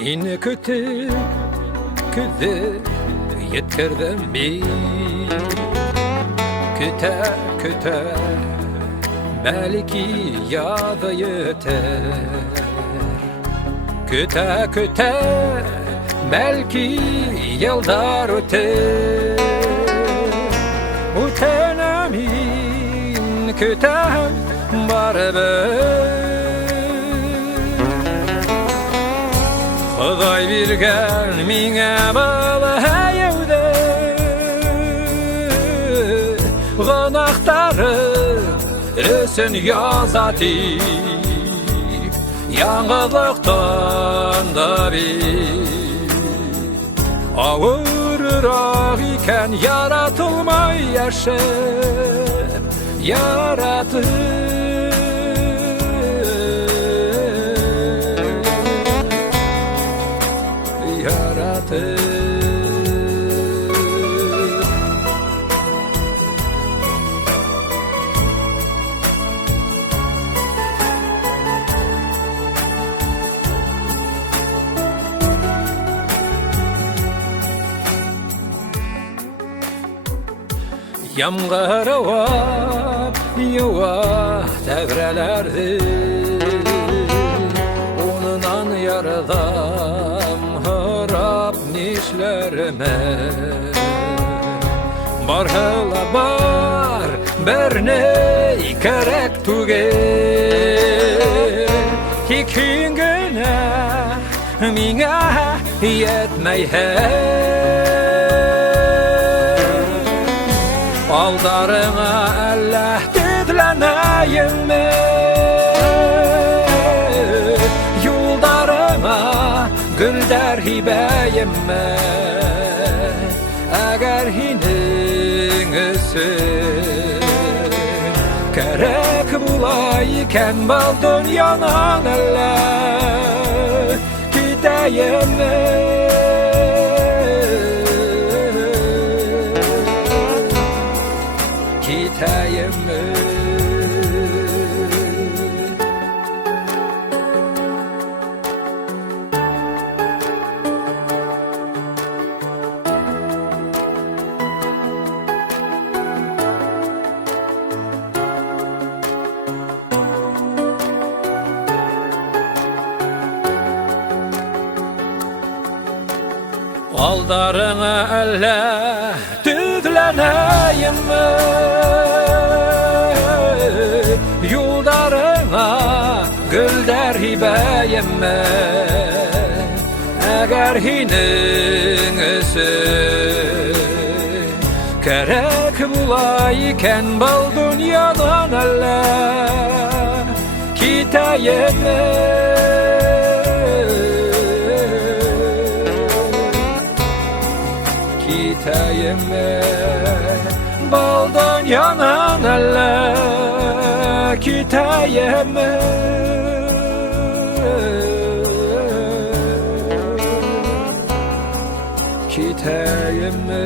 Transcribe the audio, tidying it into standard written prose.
Yine kötü yetkirdim bir Köte belki ya da yeter Köte belki yıllar öter Utenemin kötem barber Xudoy bergan menga bola hayovda Gunohtarim o'sin yozati Yang'izliqdan da bir Og'irroq ekan yaratılmay yashab Yağmur yağar devrelerdi Onunla yaradan harap nişlerime Barhıla bar berney kerek tüge Hikin günah minga yetmey Aldarına Allah dedileneyim mi? Yoldarına güldər hibeyim mi? Eğer hiningisi Kerek bulayken bal dünyanan Allah Gideyim mi? Aldarına Allah düzleneyim mi? Yoldarına güldər hibeyim mi? Eğer hiningisi kerek bulayken bal dünyadan Allah gideyim mi? Kitayeme baldan yanan Allah Kitayeme Kitayeme